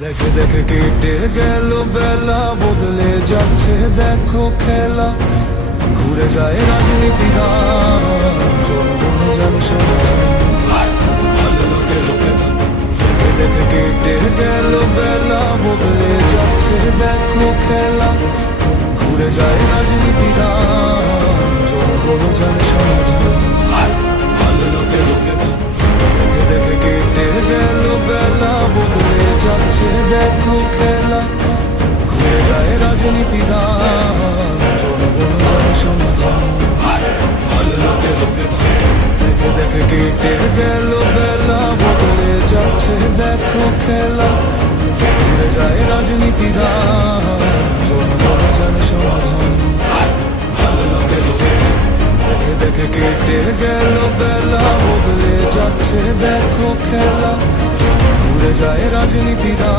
দেখে দেখে কেটে গেল বেলা, বদলে যাচ্ছে দেখো খেলা, ঘুরে যায় রাজনীতি দান, জনগণ জানে সমাধান। ভালো লোকে লোকে না। দেখে দেখে কেটে গেল বেলা, বদলে যাচ্ছে দেখো খেলা, ঘুরে যায় রাজনীতি দান, জনগণ জানে সমাধান। ভালো লোকে লোকে না। দেখে দেখে কেটে গেল বেলা, বদলে যাচ্ছে দেখো খেলা, ঘুরে যায় রাজনীতি দান, জনগণ জানে সমাধান। ভালো লোকে লোকে না। দেখে দেখে কেটে গেল বেলা, বদলে যাচ্ছে দেখো খেলা, ঘুরে যায় রাজনীতি দান, জনগণ জানে সমাধান। ভালো লোকে লোকে না। দেখে দেখে কেটে গেল বেলা, বদলে যাচ্ছে দেখো খেলা, ঘুরে যায় রাজনীতি দান।